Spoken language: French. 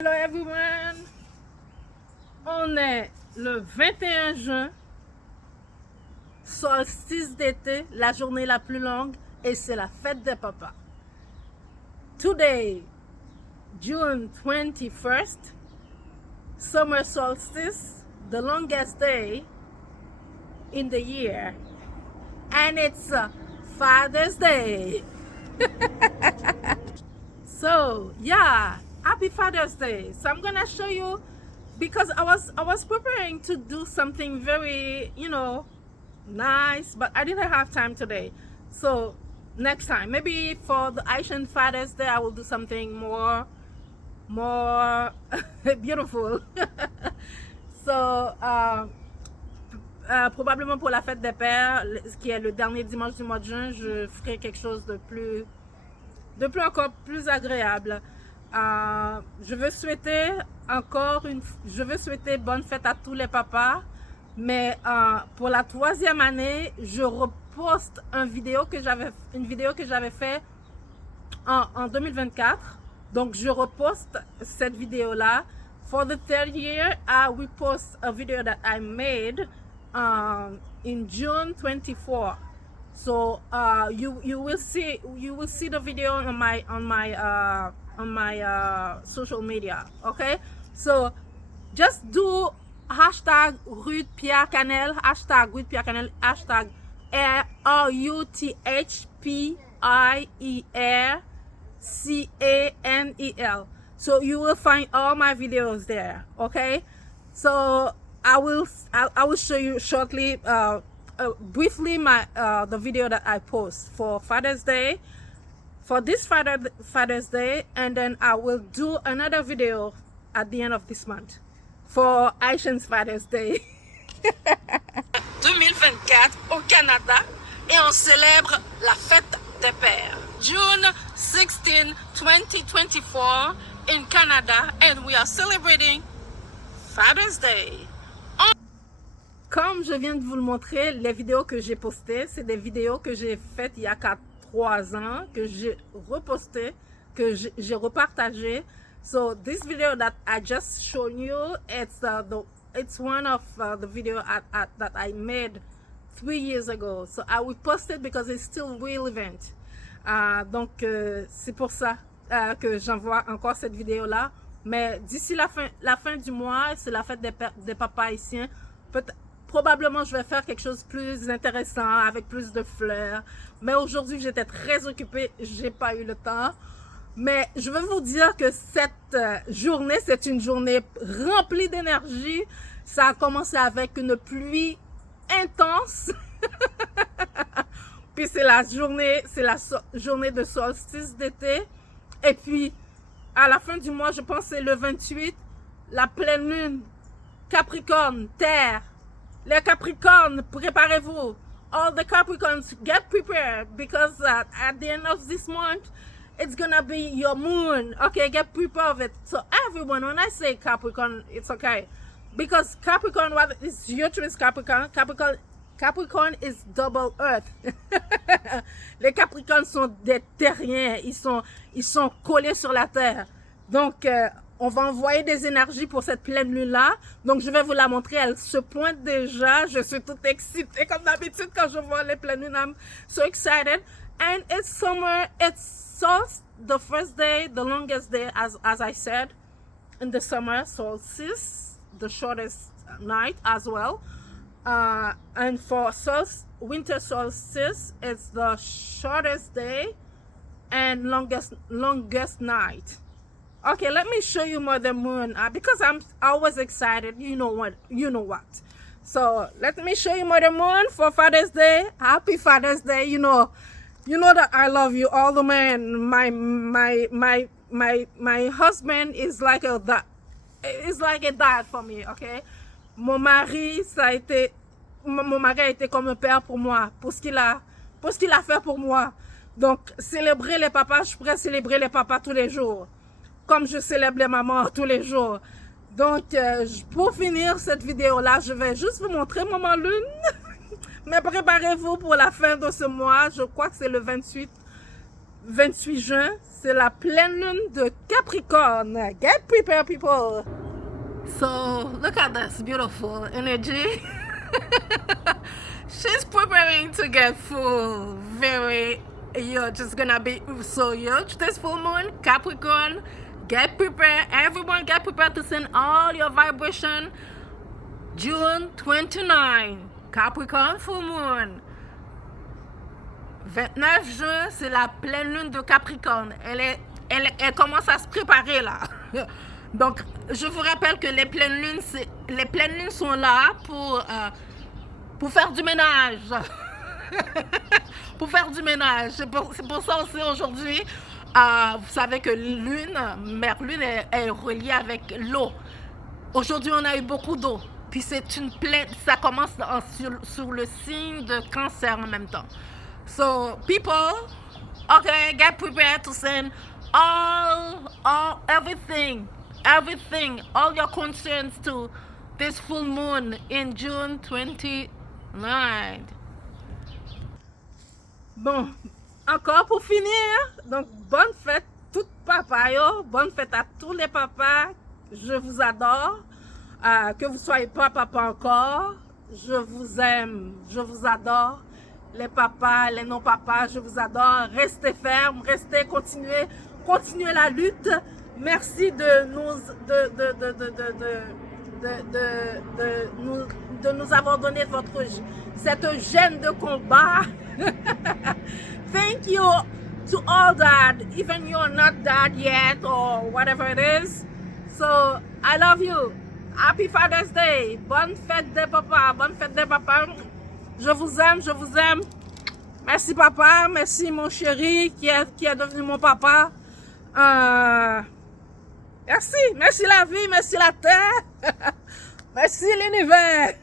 Hello everyone! On est le 21 juin, solstice d'été, la journée la plus longue, et c'est la fête des papas. Today, June 21st, summer solstice, the longest day in the year, and it's Father's Day. So yeah, happy Father's Day. So I'm gonna show you, because I was preparing to do something very, nice, but I didn't have time today. So next time, maybe for the Asian Father's Day, I will do something more beautiful. So probablement pour la fête des pères, qui est le dernier dimanche du mois de juin, je ferai quelque chose de plus encore plus agréable. Je veux souhaiter bonne fête à tous les papas, mais pour la 3e année, je reposte une vidéo que j'avais fait en 2024. Donc je reposte cette vidéo là. For the 3rd year, I will post a video that I made in June 24. So you will see the video on my social media. Okay, so just do hashtag Ruth Pierre Canel, hashtag Ruth Pierre Canel, hashtag RUTHPIERCANEL. So you will find all my videos there. Okay, so I will show you shortly, briefly, the video that I post for Father's Day, for this Father's Day, and then I will do another video at the end of this month for Asian's Father's Day. 2024 au Canada, et on célèbre la fête des pères. June 16, 2024 in Canada, and we are celebrating Father's Day. Comme je viens de vous le montrer, les vidéos que j'ai postées, c'est des vidéos que j'ai faites il y a 3 ans, que j'ai repostées, que j'ai repartagées. So this video that I just showed you, it's one of the video that I made 3 years ago. So I will post it because it's still relevant. Donc c'est pour ça que j'envoie encore cette vidéo là. Mais d'ici la fin du mois, c'est la fête des papas haïtiens. Probablement, je vais faire quelque chose de plus intéressant, avec plus de fleurs. Mais aujourd'hui, j'étais très occupée, j'ai pas eu le temps. Mais je veux vous dire que cette journée, c'est une journée remplie d'énergie. Ça a commencé avec une pluie intense. Puis c'est la journée de solstice d'été. Et puis, à la fin du mois, je pense que c'est le 28, la pleine lune, Capricorne, Terre. Les Capricornes, préparez-vous. All the Capricorns, get prepared, because at the end of this month, it's gonna be your moon. Okay, get prepared of it. So everyone, when I say Capricorn, it's okay, because Capricorn, what is your choice? Capricorn is double Earth. Les Capricornes sont des terriens. Ils sont collés sur la terre. Donc on va envoyer des énergies pour cette pleine lune-là. Donc, je vais vous la montrer. Elle se pointe déjà. Je suis toute excitée. Comme d'habitude, quand je vois les pleines lunes, I'm so excited. And it's summer. It's the first day, the longest day, as I said, in the summer solstice, the shortest night as well. And for winter solstice, it's the shortest day and longest night. Okay, let me show you more the moon, because I'm always excited. You know what. So let me show you more the moon for Father's Day. Happy Father's Day. You know that I love you, all the men. My husband is like a dad for me. Okay, mon mari a été comme un père pour moi, pour ce qu'il a fait pour moi. Donc célébrer les papas, je pourrais célébrer les papas tous les jours, comme je célèbre les mamans tous les jours. Donc, pour finir cette vidéo-là, je vais juste vous montrer Maman Lune. Mais préparez-vous pour la fin de ce mois. Je crois que c'est le 28 28 juin, c'est la pleine lune de Capricorne. Get prepared, people. So, look at this beautiful energy. She's preparing to get full. Very huge. It's gonna be so huge. This full moon, Capricorn. Get prepared. Everyone get prepared to send all your vibration. June 29, Capricorn full moon. 29 juin, c'est la pleine lune de Capricorne. Elle commence à se préparer là. Donc, je vous rappelle que les pleines lunes sont là pour faire du ménage. Pour faire du ménage. C'est pour ça aussi aujourd'hui, vous savez que Mère Lune est reliée avec l'eau. Aujourd'hui, on a eu beaucoup d'eau. Puis c'est une pleine, ça commence sur le signe de Cancer en même temps. So, people, okay, get prepared to send everything, all your concerns to this full moon in June 29. Bon, encore pour finir, donc bonne fête tout papa yo, bonne fête à tous les papas, je vous adore, que vous soyez pas papa encore, je vous aime, je vous adore. Les papas, les non-papas, je vous adore. Restez fermes, continuez la lutte. Merci de nous avoir donné cette gêne de combat. Thank you to all dad, even you're not dad yet or whatever it is. So, I love you. Happy Father's Day. Bonne fête des papas, bonne fête des papas. Je vous aime, je vous aime. Merci papa, merci mon chéri qui est devenu mon papa. Merci la vie, merci la terre. Merci l'univers.